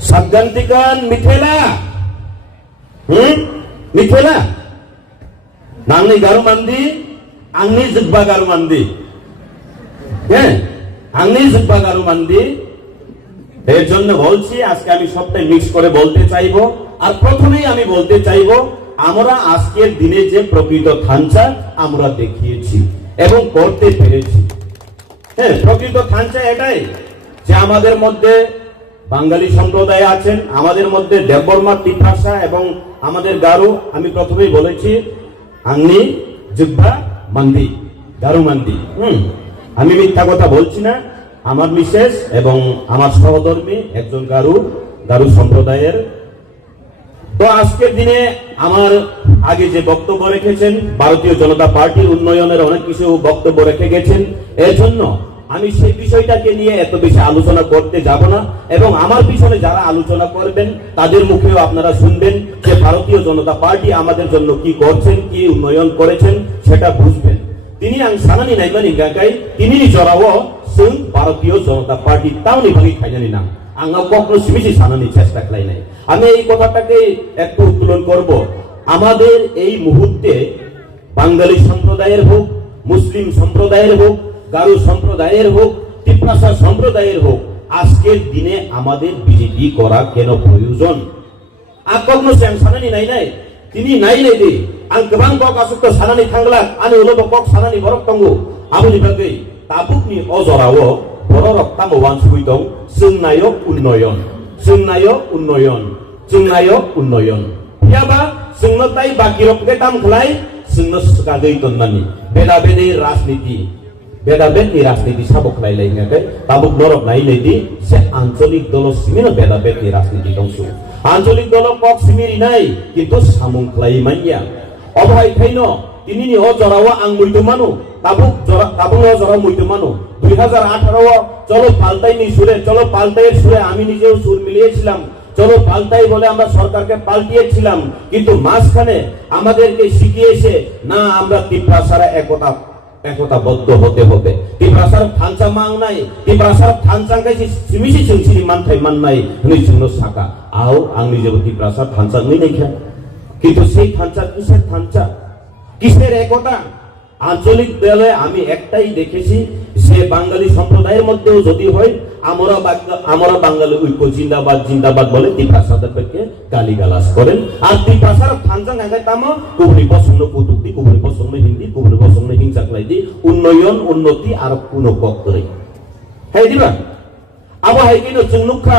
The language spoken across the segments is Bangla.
saggantikan mithela mithela nangni garu mandi angni jubba garu mandi হ্যাঁ angni jubba garu mandi এর জন্য বলছি আজকে আমি সবটাই মিক্স করে বলতে চাইবো আর প্রথমেই আমি বলতে চাইবো আমরা আজকের দিনে যে প্রকৃত থানচা আমরা দেখিয়েছি এবং করতে পেরেছি হ্যাঁ প্রকৃত থানচা এটাই যে আমাদের মধ্যে বাঙালি সম্প্রদায় আছেন আমাদের মধ্যে দেববর্মা তিপ্রাসা এবং আমাদের গারু আমি প্রথমেই বলেছি আংনি জুব্বা মান্দি গারু মান্দি আমি মিথ্যা কথা বলছি না আমার মিসেস এবং আমার সহধর্মী একজন গারু সম্প্রদায়ের তো আজকের দিনে আমার আগে যে বক্তব্য রেখেছেন ভারতীয় জনতা পার্টির উন্নয়নের অনেক কিছু বক্তব্য রেখে গেছেন এর জন্য আমি সেই বিষয়টাকে নিয়ে এত বেশি আলোচনা করতে যাব না এবং আমার পিছনে যারা আলোচনা করবেন তাদের মুখেও আপনারা শুনবেন যে ভারতীয় জনতা পার্টি আমাদের জন্য কি করছেন কি উন্নয়ন করেছেন সেটা বুঝবেন তিনি আং সানানি নাইবানি গাকাই তিনি জরাও সুন ভারতীয় জনতা পার্টি তাও নিভাগি খাইজানি না আঙ্গা কখনো সিমিসি সানানি চেষ্টা খাই নাই আমি এই কথাটাকে একটু উত্তোলন করব আমাদের এই মুহূর্তে বাঙালি সম্প্রদায়ের হোক মুসলিম সম্প্রদায়ের হোক গারু সম্প্রদায়ের হোক তিপ্রাসা সম্প্রদায়ের হোক আজকের দিনে আমাদের বিজেপি করা কেন প্রয়োজন আর কখনো সানানি নাই তিনি নাই দি आं गोबां कक आसुक्त सानानै थांला आंनि उलबो कक सानानै बरक दंगो आबुनि बागै ताबुकनि अजराव बर' रक्ताम वानसुबै दं जोंनायो उन्नयन याबा जोंनो ताइ बाकी रकगे ताम खलाय जोंनो सकागै तन्नानि बेदाबेदि राजनीति साबक लायलायनायखाय ताबुक नरक नायलायदि से आঞ্চলিক दल सिमिनो बेदाबेदि राजनीति दंसु आঞ্চলিক दल कक सिमिरि नाय किन्तु सामुं खालायमानिया অভয় খাইন তিনি অজরাও আং মইতো মানো তাবুক অজরাও মইতো মানো 2018 চলো পাল্টাইনি চলো পাল্টাইয়ের সুরে আমি নিজেও সুর মিলিয়েছিলাম চলো পাল্টাই বলে আমরা সরকারকে পাল্টিয়েছিলাম কিন্তু মাঝখানে আমাদেরকে শিখিয়েছে না আমরা তিপ্রাসারা একতাবদ্ধ হতে হবে তিপ্রাসার থানচা মাং নাই তিপ্রাসার থানচা কাছে সিমিসি সিংসিনি মানথাই মাননাই হনি जोंनो साका আও आं নিজেও তিপ্রাসার থানচা নাই খা কিন্তু সেই থানচা কিসের একতা আঞ্চলিক দলে আমি একটাই দেখেছি সে বাঙালি সম্প্রদায়ের মধ্যেও যদি হয় আমরা বাঙালি ঐক্য জিন্দাবাদ বলে তিপ্রাসাদের পক্ষে গালিগালাজ করেন আর তিপ্রাসার থানচা গাঙ্গাই তামো কুবরি পছন্দ কুতুক্তি কুবরি পছন্দ হিন্দি কুবরি পছন্দ হিংসাকলাই দি উন্নতি আর কোনো কক করে হ্যাঁ দিবা আবার হাই কিনো जोंनुखा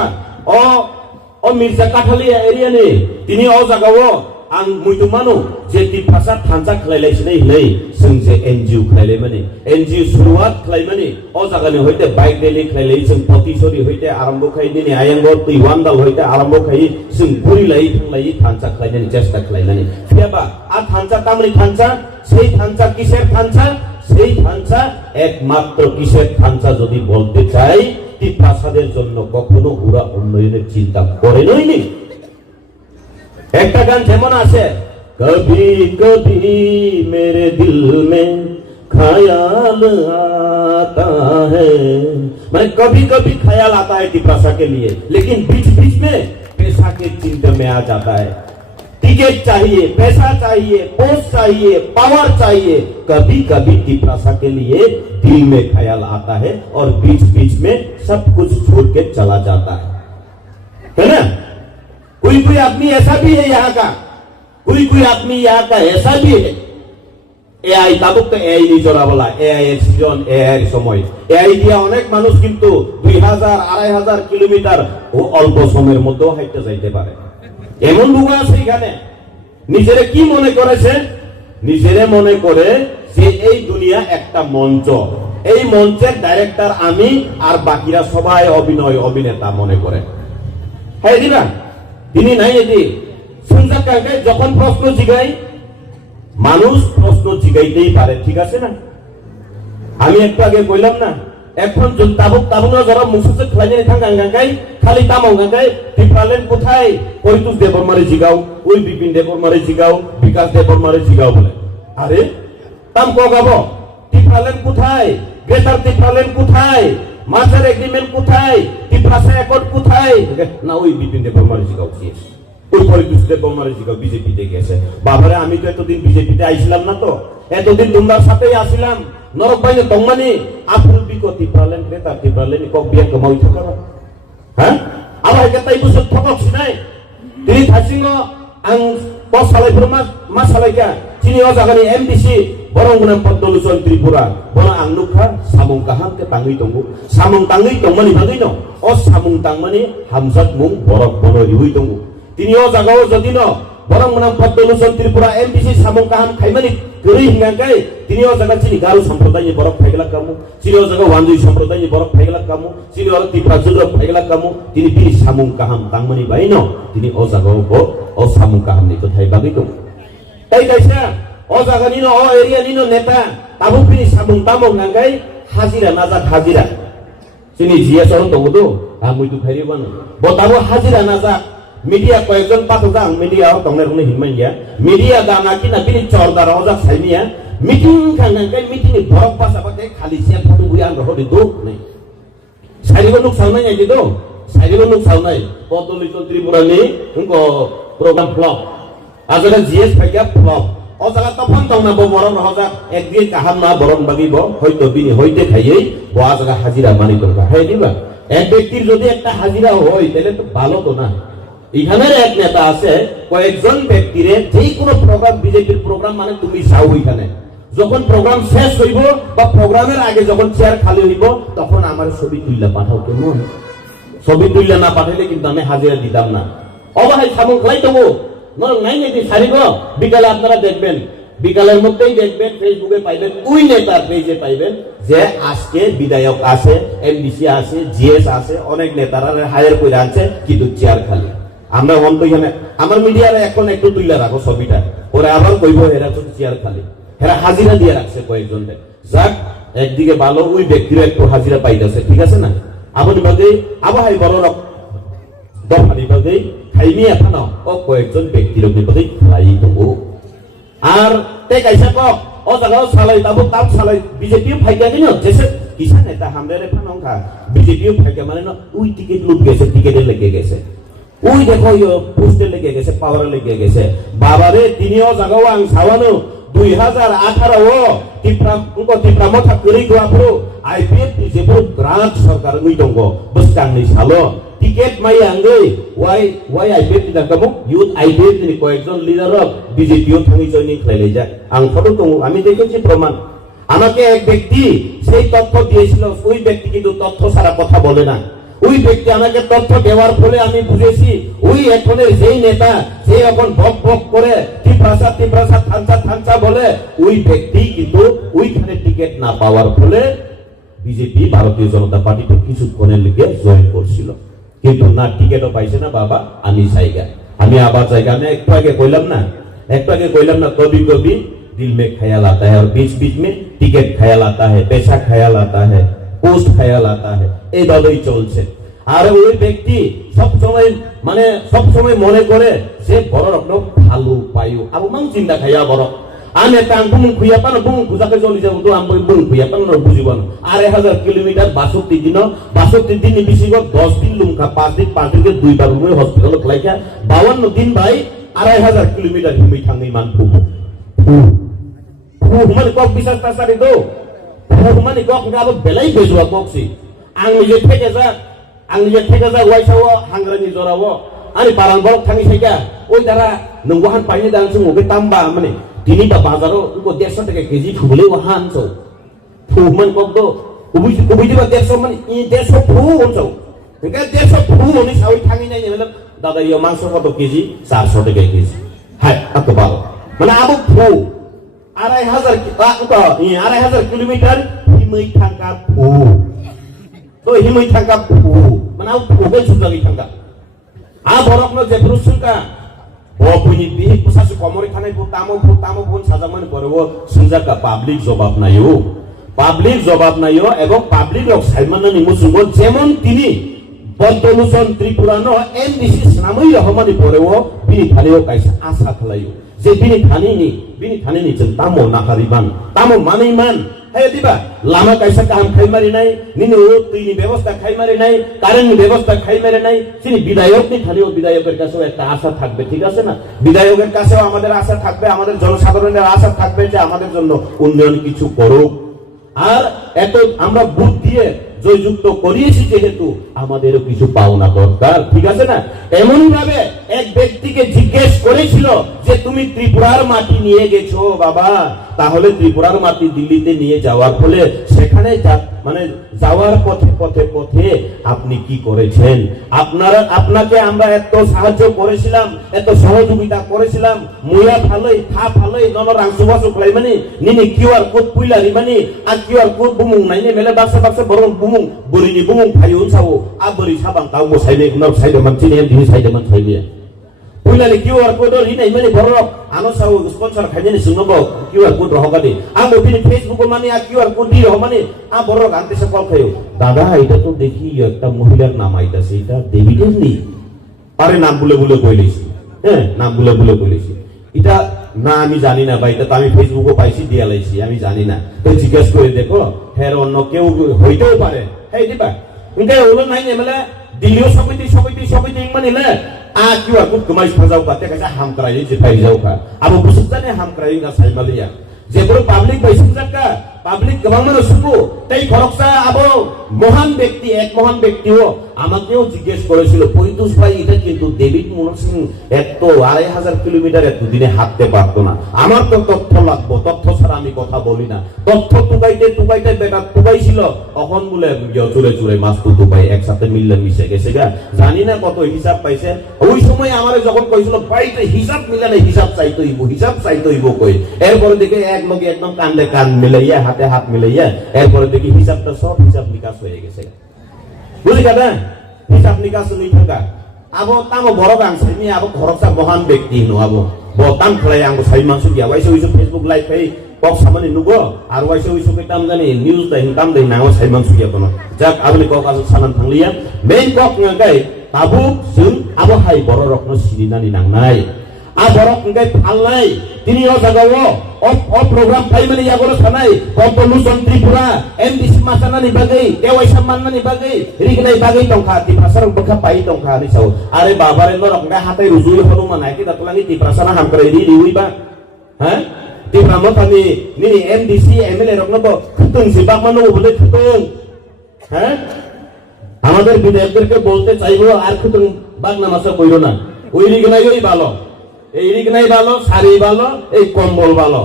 ও মির্জা কাঠালিয়া এরিয়ানি তিনি ও জায়গাও आं मुइतो मानो जे तिप्रासा थानचा खलायलायसनै हिलै जों जे एनजिओ खलायलायमानि एनजिओ शुरुआत खलायमानि अ जागानि हयते बाइक रेली खलायलाय जों पतिसरि हयते आरम्भ खाय दिनै आयंगो तुइवानदाल हयते आरम्भ खाय जों पुरिलाय थांलाय थानचा खलायनायनि चेष्टा खलायनानै फियाबा आ थानचा तामनि थानचा সেই थानचा किसेर थानचा সেই थानचा एकमात्र किसेर थानचा যদি বলতে চাই তিপ্রাসাদের জন্য কখনো ওরা উন্নয়নের চিন্তা করে নইনি একটা গান যেমন আছে কবি কবি মেরে দিল মে ख्याल आता है मैं कभी कभी ख्याल आता है तिप्रासा के लिए लेकिन बीच बीच में पैसा के चिंता में आ जाता है टिकट चाहिए पैसा चाहिए पोस्ट चाहिए पावर चाहिए कभी कभी तिप्रासा के लिए दिल में ख्याल आता है और बीच बीच में सब कुछ छोड़ के चला जाता है ना कोई आदमी ऐसा भी है यहाँ का कोई आदमी यहाँ का ऐसा भी है एआई ताबुक तो एआई नहीं जोड़ा बोला एआई এর সিজন এআই এর সময় এআই দিয়া অনেক মানুষ কিন্তু 2000-2500 কিলোমিটার ও অল্প সময়ের মধ্যে হাইটে যাইতে পারে এমন লোক আছে এখানে নিজেরে কি মনে করেছে নিজেরে মনে করে যে এই দুনিয়া একটা মঞ্চ এই মঞ্চের ডাইরেক্টর আমি আর বাকিরা সবাই অভিনেতা মনে করে হ্যাঁ দিবা তিনি নাই এদি সুনজা কাকে যখন প্রশ্ন জিগাই মানুষ প্রশ্ন জিগাইতেই পারে ঠিক আছে না আমি একটু আগে কইলাম না এখন তাবুক যারা মুসুসে খাইনে থাকা গাঙ্গাই খালি তামাও গাঙ্গাই টিপালেন কোথায় পরিতুষ দেববর্মারে জিগাও ওই বিপিন দেববর্মারে জিগাও বিকাশ দেববর্মারে জিগাও বলে আরে তাম কগাবো টিপালেন কোথায় গ্রেটার টিপালেন কোথায় মার্শাল এগ্রিমেন্ট কোথায়, ত্রিপুরা অ্যাকর্ড কোথায়? না ওই বিপিন দেব বর্মার জিগাও শেষ, ওই পরিদুষ দেব বর্মার জিগাও বিজেপিতে গেছে। বাবারে আমি তো এতদিন বিজেপিতে আইছিলাম না, তো এতদিন তোমরা সাথেই আসিলাম। নরক বাইনে তংমানি আপুল বিকো ত্রিপুরালেন ক্রেতা ত্রিপুরালেন কক বিয়া কমাই থাকা, হ্যাঁ আবার কেতাই বছর ঠকক সিনাই তিনি থাসিং আং বস সালাইফোর মা সালাইকা চিনি ও জাগানি এমডিসি বরং গুনাম পদ্মলোচন ত্রিপুরা বনা আং নুখা সামুং কাহাম কে তাঙ্গই দंगु সামুং তাঙ্গই দंमानि বাগै ন ও সামুং তাংমানি হামজাত মুং বরক বন ইউই দंगु তিনি ও জাগাও যদি ন বরং গুনাম পদ্মলোচন ত্রিপুরা এমডিসি সামুং কাহাম খাইমানি গরি হিঙ্গাঙ্গাই তিনি ও জাগা চিনি গারু সম্প্রদায়নি বরক ফাইগলা কামু চিনি ও জাগা ওয়ানজুই সম্প্রদায়নি বরক ফাইগলা কামু চিনি ও ত্রিপুরা জুলক ফাইগলা কামু তিনি বিনি সামুং কাহাম তাংমানি বাই ন তিনি ও জাগাও ব ও সামুং কাহাম ni তো থাই বাগै দं তাই কাইসা ও জাগা নিনো ও এরিয়া নিনো নেতা তাবু বিনি সামুং তামং নাঙ্গাই হাজিরা নাজা হাজিরা চিনি জিএস অন দंगु তো আমুই তো ফাইরে বানো বতাবো হাজিরা নাজা media কয়েকজন পাতজাং media তংনে রুনে হিনমাই গিয়া media দানা কিনা বিনি চরদার অজা সাইনিয়া মিটিং খাঙ্গাঙ্গাই মিটিং এ বরক পাসাবাকে খালি সিয়া ফটো বুয়ান রহদি দো নাই সাইরিগো নুক সাউনাই আইদি দো সাইরিগো নুক সাউনাই পদ্মলোচন ত্রিপুরানি উনকো প্রোগ্রাম ফ্লপ আজরা জিএস ফাইয়া ফ্লপ ও জায়গা তখন তংনা বরং রহজা একদিন কাহাম না বরং বাগিব হয়তো বিনি হইতে খাইয়েই বয়া জায়গা হাজিরা মানি করবা হয় দিবা এক ব্যক্তির যদি একটা হাজিরা হয় তাহলে তো ভালো তো না। এখানের এক নেতা আছে কয়েকজন ব্যক্তিরে যেই কোনো প্রোগ্রাম বিজেপির প্রোগ্রাম মানে তুমি যাও এখানে যখন প্রোগ্রাম শেষ হইব বা প্রোগ্রামের আগে যখন চেয়ার খালি হইব তখন আমার ছবি তুললে পাঠাও কেমন ছবি তুললে না পাঠাইলে কিন্তু আমি হাজিরা দিতাম না অবহাই সামুক লাই দেবো নাই নাকি সারিব বিকালে আপনারা দেখবেন বিকালের মধ্যেই দেখবেন ফেসবুকে পাইবেন ওই নেতার পেজে পাইবেন যে আজকে বিধায়ক আছে এমডিসি আছে জিএস আছে অনেক নেতারা হায়ার করে আছে কিন্তু চেয়ার খালি আমরা অন্ত এখানে আমার মিডিয়ারে এখন একটু তুইলা রাখো ছবিটা ওরা আবার কইব এরা তো চেয়ার খালি এরা হাজিরা দিয়ে রাখছে কয়েকজন যাক একদিকে ভালো ওই ব্যক্তিরা একটু হাজিরা পাইতেছে ঠিক আছে না আপনি বাদে আবহাই বড় দফানি বাদে খাইনি এখন ও কয়েকজন ব্যক্তির বাদে লাই দেবো আর তে কাইসা কক ও জায়গাও সালাই তাবো তাপ সালাই বিজেপিও ফাইকা দিন যেসে কিসা নেতা হামরে ফানংখা বিজেপিও ফাইকা মানে না ওই টিকিট লুট গেছে টিকিটে লেগে গেছে ওই দেখো পোস্টে লেগে গেছে পাওয়ারে লেগে গেছে বাবারে তিনিও জাগাও আং সাওয়ানো 2018 ত্রিপুরা মথা করি গোয়াপ্রো আইপিএফ যেবো গ্রান্ট সরকার নই দंग বস্তাংনি সালো টিকেট মাই আঙ্গৈ ওয়াই আইপিএফ দিদাকামু ইউথ আইপিএফ ni কয়েকজন লিডার বিজেপিও থামি জয়েনিং খাইলে যায় আং ফটো দंग আমি দেখেছি প্রমাণ আমাকে এক ব্যক্তি সেই তথ্য দিয়েছিল ওই ব্যক্তি কিন্তু তথ্য ছাড়া কথা বলে না ওই ব্যক্তি আমাকে তথ্য দেওয়ার ফলে আমি বুঝেছি ওই এখনের যেই নেতা যে এখন বক বক করে ত্রিপ্রাসা থানচা বলে ওই ব্যক্তি কিন্তু ওইখানে টিকিট না পাওয়ার ফলে বিজেপি ভারতীয় জনতা পার্টিতে কিছুক্ষণের লিগে জয়েন করছিল কিন্তু না টিকিটও পাইছে না বাবা আমি জায়গা আমি আবার জায়গা আমি একটু আগে কইলাম না কবি কবি दिल में ख्याल आता है और बीच बीच में टिकट ख्याल आता है पैसा ख्याल आता है পোস্ট খেয়াল আতা হে এইভাবেই চলছে আর ওই ব্যক্তি সব সময় মনে করে সে বড় রকম ভালো পাইও আবু মান চিন্তা খাইয়া বড় আমি টাং বুং খুইয়া পানো বুং খুজাকে চলি যাব তো আমি বুং খুইয়া পানো বুঝিব না 1000 কিলোমিটার 62 দিন বেশি 10 দিন লুমখা 5 দিনকে দুইবার রুমে হসপিটাল খলাইকা 52 দিন ভাই 2500 কিলোমিটার হিমি থাঙ্গি মান ফুবু মানে কক বিশ্বাস তাসারি দো মানে কক গাব বেলাই বেজুয়া ককসি आं নিজে থেকে যা ওয়াইসাও হাংগ্রানি জরাও আমি পারান বড় থামি সাইকা ওই দ্বারা নঙ্গহান পাইনি দান সঙ্গ বে তাম্বা মানে তিনি বা বাজারও উকো 150 টাকা কেজি ফুলে ওহান সো ফুমান কক দো উবুই দিবা 150 মানে 150 ফু হনসো একা 150 ফু হনি সাউই থামি নাই মানে দাদা ইয়া মাংস কত কেজি 400 টাকা কেজি হাই আতো ভালো মানে আবু ফু 2500 কিলোমিটার হিমই থাকা ফু তো হিমই থাকা ফু মানে আবু ফুকে সুজাগি থাকা আ বরকনো যে ব্রুসুকা ও পুনি বিহি পুসাসু কমরে খানাই তামো বোন সাজামান করে ও সুজাকা পাবলিক জবাব নাইও এবং পাবলিক রক সাইমানানি মুসুঙ্গ যেমন তিনি পদ্মলোচন ত্রিপুরানো এমডিসি নামই রহমানি পরে ও বিনি খালিও কাইসা আশা খালাইও যে বিনি খানিনি যেন তামো নাহারিমান তামো মানিমান হ্যাঁ দিবা লামা কাইসা কাম খাই মারি নাই নিনি ও তুইনি ব্যবস্থা খাই মারি নাই কারেন্ট ব্যবস্থা খাই মারি নাই তিনি বিধায়ক নি খালিও বিধায়কের কাছেও একটা আশা থাকবে, ঠিক আছে না? বিধায়কের কাছেও আমাদের আশা থাকবে, আমাদের জনসাধারণের আশা থাকবে যে আমাদের জন্য উন্নয়ন কিছু করুক। আর এত আমরা বুদ্ধ দিয়ে জয়যুক্ত করিয়েছি যেহেতু আমাদেরও কিছু পাওনা দরকার, ঠিক আছে না? এমন ভাবে এক ব্যক্তিকে জিজ্ঞেস করেছিল যে তুমি ত্রিপুরার মাটি নিয়ে গেছো বাবা, তাহলে ত্রিপুরার মাটি দিল্লিতে নিয়ে যাওয়ার ফলে সেখানে মানে যাওয়ার পথে পথে পথে আপনি কি করেছেন? আপনাকে আমরা এত সাহায্য করেছিলাম, এত সহযোগিতা করেছিলাম, মুয়া ভালোই থা ভালোই ননরাং সুবাসুক লাইমানি নিনি কিউআর কোড পুইলারি মানি আর কিউআর কোড বুমুং নাইনে মেলে বাক্সা বাক্সা বরং বুমুং বরিনি বুমুং ফাইউন সাও আ বরি সাবাং তাও মো সাইনে উনার সাইদে মান চিনে দিহি সাইদে মান সাইবে পুইলারি কিউআর কোড রিনাই মানি বরক আনো সাও স্পন্সর খাইনি সুনবো কিউআর কোড রহগাদি আমো তিনি ফেসবুক মানে আর কিউআর কোড দি রহমানি আ বরক আনতে সে কল খাইও দাদা এটা তো দেখি একটা মহিলার নাম আইতাছে, এটা দেবীদের নি? আরে নাম বলে বলে কইলেছি, হ্যাঁ নাম বলে বলে কইলেছি, এটা না আমি জানি না ভাই, এটা তো আমি ফেসবুকে পাইছি দিয়া লাইছি, আমি জানি না। তো জিজ্ঞেস করে দেখো হ্যাঁ অন্য কেউ হইতেও পারে। হ্যাঁ দিবা কিন্তু ওগুলো নাই নেমেলে দিল্লিও সমিতি সমিতি সমিতি মানিলে আ কিউআর কোড কমাই ফাজাও পাতে কাছে হাম করাই যে পাই যাও কা আবো বুঝছ জানে হাম করাই না সাইমালিয়া যেগুলো পাবলিক বাইসিং জায়গা পাবলিক গোবাং মানুষ শুনবো তাই খরকসা আবো মহান ব্যক্তি এক মহান ব্যক্তিও আমাকেও জিজ্ঞেস করেছিল পৈতুষ ভাই এটা কিন্তু ডেভিড মুনসিং এত 2500 কিলোমিটার এত দিনে হাঁটতে পারতো না, আমার তো তথ্য লাগবো, তথ্য ছাড়া আমি কথা বলি না, তথ্য টুকাইতে টুকাইতে বেটা টুকাই ছিল অখন বলে চুরে চুরে মাছ তো টুকাই একসাথে মিললে মিশে গেছে গা, জানি না কত হিসাব পাইছে। ওই সময় আমার যখন কইছিল ভাইতে হিসাব মিলে না, হিসাব চাইতে হইব, হিসাব চাইতে হইব কই, এরপরে দেখে এক লগে একদম কান্দে কান মিলাইয়া হাতে হাত মিলাইয়া এরপরে দেখি হিসাবটা সব হিসাব নিকাশ হয়ে গেছে, বুঝলি কাদা? হিসাব নিকাশ নেই থাকা আবো তামো বড় গান সাইনি আবো খরচা মহান ব্যক্তি নো আবো বতাম খেলাই আঙ্গো সাই মাংস দিয়া ওইসব ওইসব ফেসবুক লাইভ পাই কক সামনে নুগো আর ওইসব ওইসব কাম জানি নিউজ তাই কাম দেই নাও সাই মাংস দিয়া কোন যাক আপনি কক আজ সানান থাংলিয়া মেইন কক ngagai তাবু जों আবো হাই বড় রকম সিরিনানি নাংনাই আ বড় ngagai ফালনাই তিনি ও জাগাও ও প্রোগ্রাম পাইমানি ইয়াগো সানাই কম্পলুশন ত্রিপুরা এমডিসি মাসানানি বাগै কেওয়াই সম্মাননানি বাগै রিগনাই বাগै টংখা টিপ্রাসার বখা পাই টংখা নি সাও আরে বাবারে নরক ngagai হাতাই রুজুই হনুমান নাকি দাতলানি টিপ্রাসানা হামকরাই রি রিউইবা হ্যাঁ টিপ্রামো থানি নি এমডিসি এমএলএ রকনবো খুতুং সিবা মানো বলে খুতুং হ্যাঁ আমাদের বিধায়কদেরকে বলতে চাইবো আর খুতুং বাগনা মাসা কইরো না ওই রিগনাই ওই ভালো এই রিগনাই ভালো শাড়ি ভালো এই কম্বল ভালো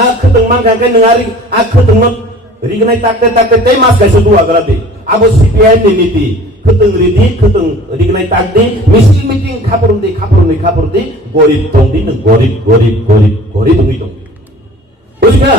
আর খুতুং মান কাকে নঙারি আর খুতুং রিগনাই তাকতে তাকতে তেই মাস কাইছে দুয়া গরাদি আবো সিপিআই নীতি খুতুং রিদি খুতুং রিগনাই তাকদি মিছিল মিটিং খাপরুন দি গরিব দংদি গরিব গরিব গরিব গরিব দংদি বুঝকা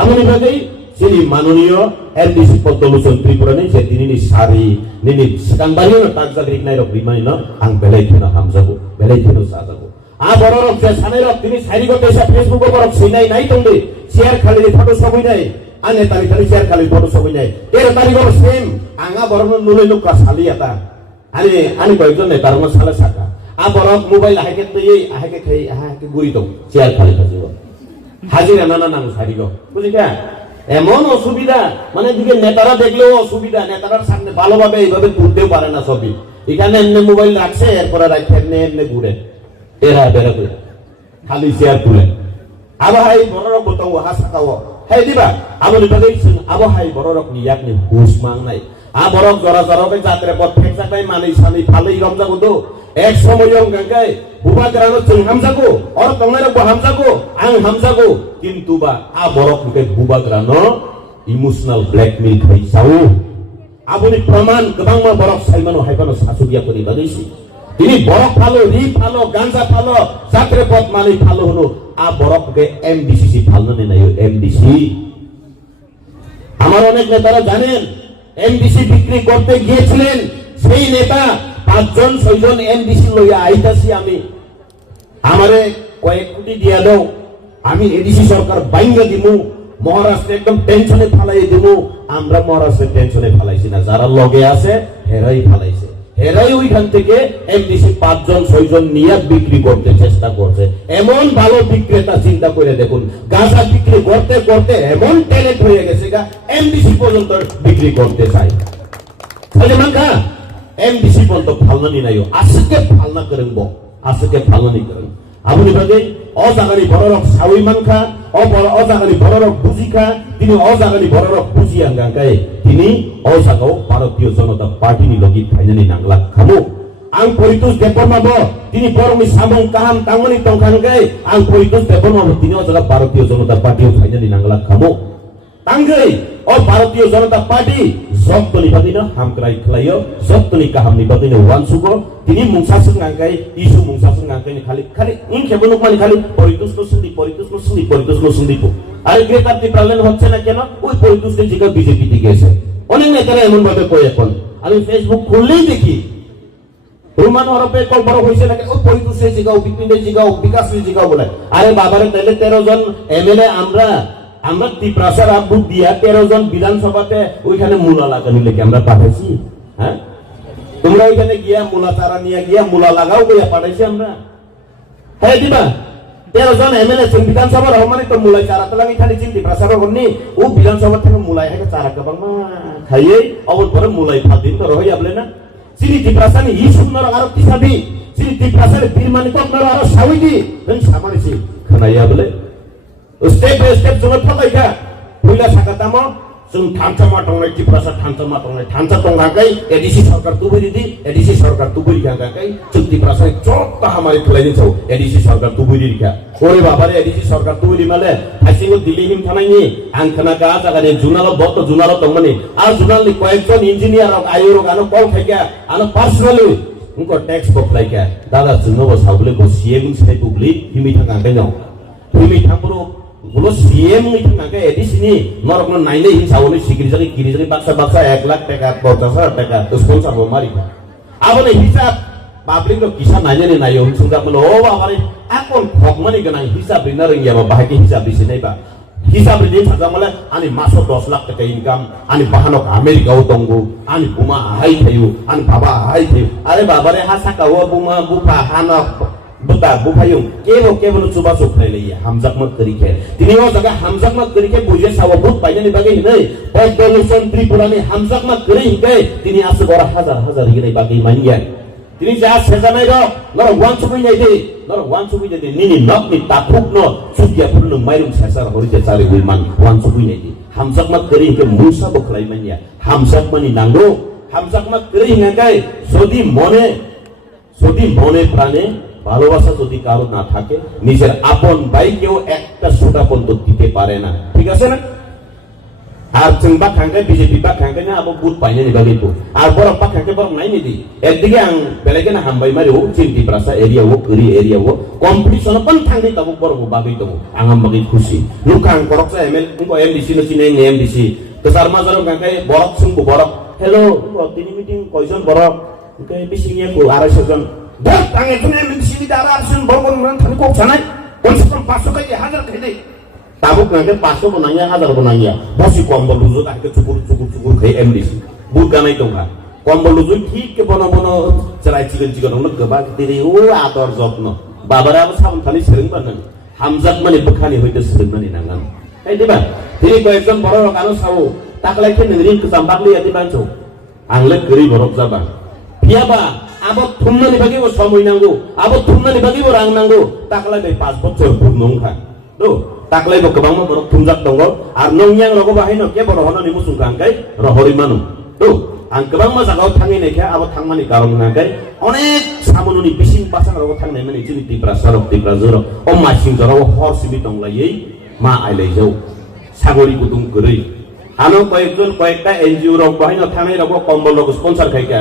আমনি বাগৈ যিনি মাননীয় এমডিসি পদ্মলোচন ত্রিপুরানি যে তিনি সারি নিনি সিকাংবারিও তাকজাক রিগনাই রক রিমাইন আং বেলাইথেনা হামজাবো বেলাইথেনা সাজাবো আ বড় রক যে সানাই রক তিনি সাইরিগো তেসা ফেসবুক বরক সিনাই নাই তংদি শেয়ার খালি ফটো সবই নাই আনে তারি তারি শেয়ার খালি ফটো সবই নাই এর তারিগর সেম আঙা বরন নুলে লুকা সালি আতা আনি কয়েকজন নেতার মধ্যে সালে সাকা আ বরক মোবাইল আহেকে তৈ আহেকে খাই আহেকে গুরি দং শেয়ার খালি ফাজিব হাজিরা নানা নাম সারিগো বুঝিকা এমন অসুবিধা মানে দিকে নেতারা দেখলেও অসুবিধা, নেতারার সামনে ভালোভাবে এইভাবে তুলতেও পারে না ছবি, এখানে এমনি মোবাইল রাখছে এরপরে রাখছে এমনি এমনি ঘুরে এরা বেড়া করে খালি চেয়ার তুলে আবহাই বড় রক বতাও হাসাকাও হ্যাঁ দিবা আমলি বাগৈ আবহাই বড় রক নিয়াক নি হুস মাং নাই আ বরক জরা জরাকে যাত্রে পথ ফেক জায়গায় মানি সানি ফালেই রমজাগো দো এক সময় গাঙ্গাই বুবা গ্রানো जों হামজাগো আর তংনারে বো হামজাগো আং হামজাগো কিন্তু বা আ বরক কে বুবা গ্রানো ইমোশনাল ব্ল্যাকমেইল খাইছাও আবনি প্রমাণ গোবাং মা বরক সাইমানো হাইবানো সাসুবিয়া করি বাগৈছি তিনি বরক ফালো রি ফালো গাঞ্জা ফালো যাত্রে পথ মানি ফালো হলো আ বরক কে এমডিসি ফালনে নাই এমডিসি আমার অনেক নেতারা জানেন এমডিসি বিক্রি করতে গিয়েছিলেন সেই নেতা 5 জন 6 জন এমডিসি লইয়া আইতাছি আমি আমারে কয়েক কোটি দিয়া দাও আমি এডিসি সরকার বাইঙ্গা দিমু মহারাষ্ট্রে একদম টেনশনে ফালাই দিমু আমরা মহারাষ্ট্রে টেনশনে ফালাইছি না যারা লগে আছে হেরাই ফালাইছে এরাই ওইখান থেকে এমডিসি 5 জন 6 জন নিয়ে বিক্রি করতে চেষ্টা করছে। এমন ভালো বিক্রেতা চিন্তা করে দেখুন, গাঁজা বিক্রি করতে করতে এমন ট্যালেন্ট হয়ে গেছে গা এমডিসি পর্যন্ত বিক্রি করতে চাই। সাইজামান খা এমডিসি পর্যন্ত ফালনানি নাই, আজকে ফালনা করেন আজকে ফালনানি করেন আপনি ভাগে অজাগানি বড়রক সাউই মানখা অজাগানি বড়রক বুঝি খা তিনি অজাগানি বড়রক বুঝি আঙ্গাঙ্কায় তিনি অজাগাও ভারতীয় জনতা পার্টি নি লগি ফাইনানি নাংলা খামু আং পরিতুস দেপরমাব তিনি বরমি সামং কাহাম তাংমনি তংখানগায় আং পরিতুস দেপরমাব তিনি অজাগা ভারতীয় জনতা পার্টি ফাইনানি নাংলা খামু তাঙ্গৈ ও ভারতীয় জনতা পার্টি জবতনি বাদিনো হামক্রাই খ্লাইও জবতনি কাহাম নি বাদিনো ওয়ানসুগো তিনি মুংসাসং আঙ্গাই ইসু মুংসাসং আঙ্গাই খালি খালি ইন খেবনুক মানে খালি পরিতুস সুন্দি আর গ্রেটার টিপ্রালেন হচ্ছে না কেন ওই পরিতুসে জিগা বিজেপি তে গেছে অনেক নেতারা এমন ভাবে কই এখন আমি ফেসবুক খুললেই দেখি রুমান হরপে কল বড় হইছে নাকি ওই পরিতুসে জিগাও বিপিনে জিগাও বিকাশে জিগাও বলে আরে বাবারে তাইলে 13 জন এমএলএ আমরা ত্রিপ্রাসার আব্বু দিয়া 13 জন বিধানসভাতে ওইখানে মূলা লাগানি লেগে আমরা পাঠাইছি। হ্যাঁ তোমরা ওইখানে গিয়া মূলা চারা নিয়ে গিয়া মূলা লাগাও গিয়া পাঠাইছি আমরা। হ্যাঁ দিবা 13 জন এমএলএ বিধানসভার রহমানি তো মূলাই চারা তো লাগি খালি চিন্তি প্রাসার করনি ও বিধানসভা থেকে মূলাই হেকে চারা কাবাং খাইয়ে অবল পরে মূলাই ফাদিন তো রহই আবলে না চিনি ত্রিপ্রাসানি ই সুন্দর আরো তিসাবি চিনি ত্রিপ্রাসারে বীরমানি তো আপনারা আরো সাউইদি দেন সামারিছি খানাইয়া বলে step by step जों फलायखा पहिला साकातामो जों थानसामा दंनाय टिप्रासा थानसामा दंनाय थानसा दंगाखै एडिसि सरकार तुबुरिदि एडिसि सरकार तुबुरि गांगाखै जों टिप्रासा चोट्टा हामारि खलायनि छौ एडिसि सरकार तुबुरि रिखा ओरे बाबारे एडिसि सरकार तुबुरि माले हासिङो दिल्ली हिम थानायनि आं खोनागा जागानि जुनाल बत जुनाल दंमनि आ जुनालनि कयेकजन इन्जिनियार आयुर गानो कल खायगा आनो पार्सनेलि उनको टैक्स बखलायखा दादा जोंनो साबले को सीएम साइ पुब्लिक हिमि थांगाखै न हिमि थांबरो बोलो सीएम नाके एडिसि नरकनो नाइले हिसाबले सिगिरिजनि गिरिजनि बाक्सा 1 लाख टाका 50,000 टाका तो स्पन्सर हो मारि आबने हिसाब पाब्लिक रो किसा नाइले नायो सुंगा मलो ओ बाबारे आकोन भगमानि गना हिसाब रिना रंगियाबा बाहाके हिसाब दिसिनाइबा हिसाब रिदि थाजामले आनि मासो 10 लाख टाका इनकाम आनि बाहानक आमेरिकाव दंगो आनि बुमा हाइ थायो आनि बाबा हाइ थायो अरे बाबारे हासाकाव बुमा बुफा हानक बुता बुफायु केवल चुबा चुखलायलायो हामजाकमत करिखे तिनि ओ जगा हामजाकमत करिखे बुजे सावो बुत पाइनानि बागै नै पद्मभूषण त्रिपुरानि हामजाकमत करि हिके तिनि आसे गरा हजार हिनै बागै मानिया तिनि जा सेजानाय र नर वान सुबुइनायदि निनि नकनि ताथुकनो सुकिया फुलनो माइरुम सेसार हरिते चारि गुइमान वान सुबुइनायदि हामजाकमत करि हिके मुसा बखलाय मानिया हामजाकमनि नांगौ हामजाकमत करि हिंगाय सदि मने प्राणे ভালোবাসা যদি কারো না থাকে নিজের আপন ভাইকেও একটা সুটা পর্যন্ত দিতে পারে না ঠিক আছে না আর চিংবা খাঙ্গাই বিজেপি বা খাঙ্গাই না আবো বুট পাইনে নিবাগিবো আর বড় পা খাঙ্গাই বড় নাই নিদি একদিকে আং বেলেগে না হামবাই মারিও চিন্তি প্রাসা এরিয়াও করি এরিয়াও কম্পিটিশন পন থাঙ্গি তাবো বড় বাগৈ দমো আঙাম বাগৈ খুশি লুকাং করকসা এমডিসি নসিনে এমডিসি তো সার মাজারম খাঙ্গাই বড় সুংবো বড় हेलो তিনি মিটিং কয়জন বড় কে বিসিনিয়া কো 250 জন dah tangan tu ni mesti darah arsun borong orang thani kok sanai konsep 500 kali 1000 kali tabuk nanti 500 bonanya 1000 bonanya bosi kombol luzu tak ke cukur kai MDC bukan itu kan kombol luzu ঠিক ke bono cerai cigan dong geba diri ator jobno babara apa sabun thani sering banan hamzat mani bekhani hoite sering mani nangan kai diba diri ko ekjon boro karo sawo taklai ke ngiring kesambakli ati banco angle geri borok jaba piaba আবো থুমনানি বাগিব সময় নাঙ্গো আবো থুমনানি বাগিব রাং নাঙ্গো তাকলাইবাই 5 বছর পুরনংখা তো তাকলাইবো गोबां বড় থুমজাক দङ আর নংয়াং রগো বাহাইনো কে বড় হননি মুসুংখাंगाय रहरि मानु তো आं गोबां माजागाव थाङै नायखा आबो थांमानि कारन नांगाय अनेक सामनुनि बिसिं बासां रगो थांनाय माने जोंनि टिप्रासारक टिप्राजोर अ मासिं जराव हरसिबि दंलायै मा आइलायजौ सागरि गुदुं गरै आनो कयेकटा एनजिओ रग बाहाइनो थांनाय रगो कम्बल रग स्पन्सर खायका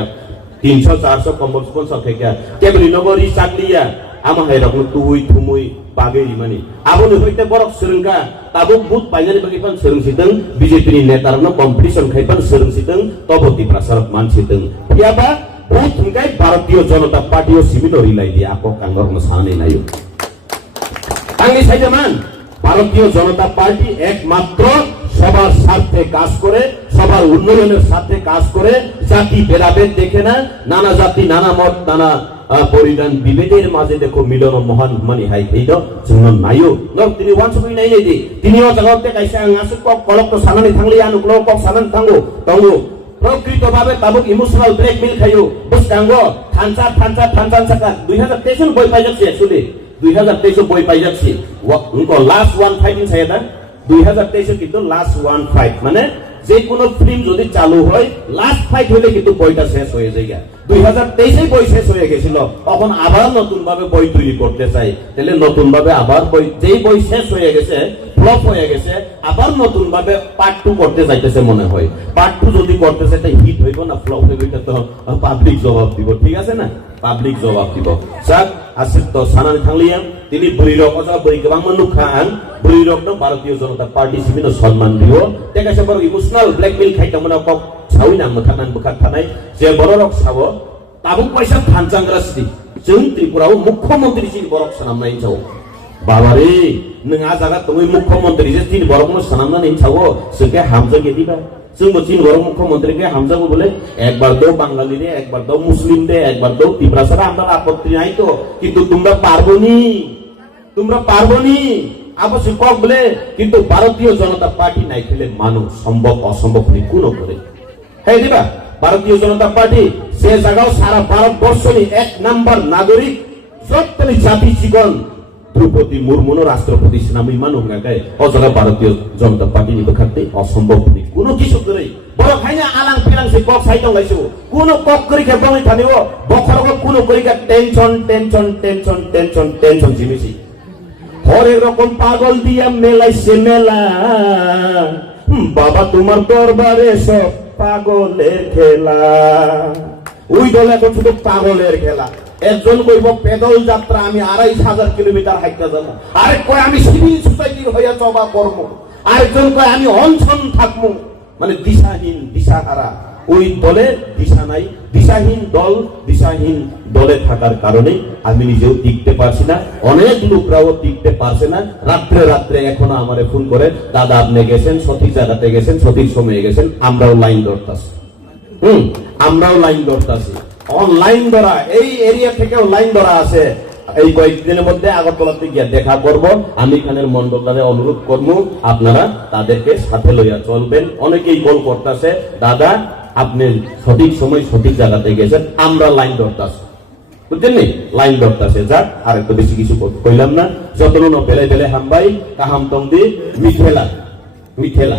300-400 कम्बल स्पन्सर खायका केबलि नगरी चाकलिया आमा हायरकनो तुइ थुमुइ बागैरि माने आबोनो होइते बरक सोरंगा ताबुक बुत पाइनानि बागैफान सोरंसिदों बिजेपिनि नेतारनो कम्पिटिसन खायफान सोरंसिदों तबति प्रसारक मानसिदों याबा बुत थुंगाय भारतीय जनता पार्टीओ सिबिनो रिलाइदि आको कांगरनो सानै नायो आंनि साइजामान भारतीय जनता पार्टी एकमात्र সবার স্বার্থে কাজ করে সবার উন্নয়নের সাথে কাজ করে, জাতি ভেদাভেদ দেখে না, নানা জাতি নানা মত নানা পরিধান বিভেদের মাঝে দেখো মিলন মহান মানে হাই এই জন্য নাইও তিনি ওয়ানসুই নাই নেই তিনিও জগতে কাইসা আসুক কলক তো সানানি থাকলে আনুক লোক সানান থাঙ্গো তঙ্গো প্রকৃতভাবে তাবুক ইমোশনাল ব্ল্যাকমেল খাইও বুঝতাঙ্গো থানচান সাকা 2023 বই পাই যাচ্ছে অ্যাকচুয়ালি 2023 বই পাই যাচ্ছে লাস্ট ওয়ান ফাইটিং সাইডা 2023 কিন্তু লাস্ট ওয়ান ফাইট মানে যে কোনো ফিল্ম যদি চালু হয় লাস্ট ফাইট হলে কিন্তু বইটা শেষ হয়ে যায় 2023 বই শেষ হয়ে গেছিল তখন আবার নতুন ভাবে বই তৈরি করতে চাই তাহলে নতুন ভাবে আবার বই যেই বই শেষ হয়ে গেছে ফ্লপ হয়ে গেছে আবার নতুন ভাবে পার্ট 2 করতে চাইতেছে মনে হয় পার্ট 2 যদি করতেছে তাই হিট হইব না ফ্লপ হইব এটা তো পাবলিক জবাব দিব ঠিক আছে না পাবলিক জবাব দিব স্যার আসিফ তো সানানি থাকলিয়া তিনি বৈরক অথবা বৈকেবাং মানুষ খান বৈরক ভারতীয় জনতা পার্টি বিভিন্ন সম্মান দিও দেখা যাচ্ছে বড় ইমোশনাল ব্ল্যাকমেল খাইতে মনে কক ছাউই নাম খানান বুখার থানাই যে বড় রক সাবো তাবুক পয়সা থানচাंग्रास्ति जों त्रिपुराव मुख्यमंत्री सिन बरक सानामनाय चाव बाबारे नों आ जागा तुमै मुख्यमंत्री जे तीन बरक न सानामनाय चाव सोके हामजा गेदिबा जोंबो तीन बरक मुख्यमंत्री के हामजाबो बोले একবার দাও বাঙালি রে একবার দাও মুসলিম রে একবার দাও ত্রিপুরা ছাড়া আমরা আপত্তি নাই তো কিন্তু তোমরা পারবনি আবশ্যক কক বলে কিন্তু ভারতীয় জনতা পার্টি নাই খেলে মানুষ সম্ভব অসম্ভব নি কোন করে হ্যাঁ দিবা ভারতীয় জনতা পার্টি সে জায়গাও সারা ভারতবর্ষের এক নাম্বার নাগরিক সত্যি জাতি জীবন দ্রৌপদী মুর্মুর রাষ্ট্রপতি নামে মানুষ গায় অজানা ভারতীয় জনতা পার্টি নিবে খাতে অসম্ভব নি কোনো কিছু করে বড় খাইনা আলাং ফিলাং সে কক সাইতং লাইছো কোন কক করি খেবাই থানিব বখরক কোন করি টেনশন জিমিছি হরেক রকম পাগল দিয়া মেলাইছে মেলা বাবা তোমার দরবারে সব পাগলের খেলা ওই দল এখন শুধু পাগলের খেলা একজন কইব পেদল যাত্রা আমি 2500 কিলোমিটার হাইটা যাব আরেক কয় আমি সিভিল সোসাইটির হইয়া চবা করব আরেকজন কয় আমি অনশন থাকবো মানে দিশাহীন দিশাহারা ওই দলে দিশা নাই দিশাহীন দলে থাকার কারণে আমি নিজেও টিকতে পারছি না অনেক লোকরাও টিকতে পারছে না রাত্রে এখনো আমারে ফোন করে দাদা আপনি গেছেন সঠিক জায়গাতে গেছেন সঠিক সময়ে গেছেন আমরাও লাইন ধরতাছি অনলাইন ধরা এই এরিয়া থেকেও লাইন ধরা আছে এই কয়েকদিনের মধ্যে আগরতলাতে গিয়ে দেখা করব আমি এখানের মন্ডলদারে অনুরোধ করব আপনারা তাদেরকে সাথে লইয়া চলবেন অনেকেই কল করতেছে দাদা আপনি সঠিক সময় সঠিক জায়গাতে গেছেন আমরা লাইন ধরতাছি বুঝছেন নি লাইন ধরতাছে যাক আর একটু বেশি কিছু কইলাম না যতন বেলে হামবাই কাহাম তংদি মিঠেলা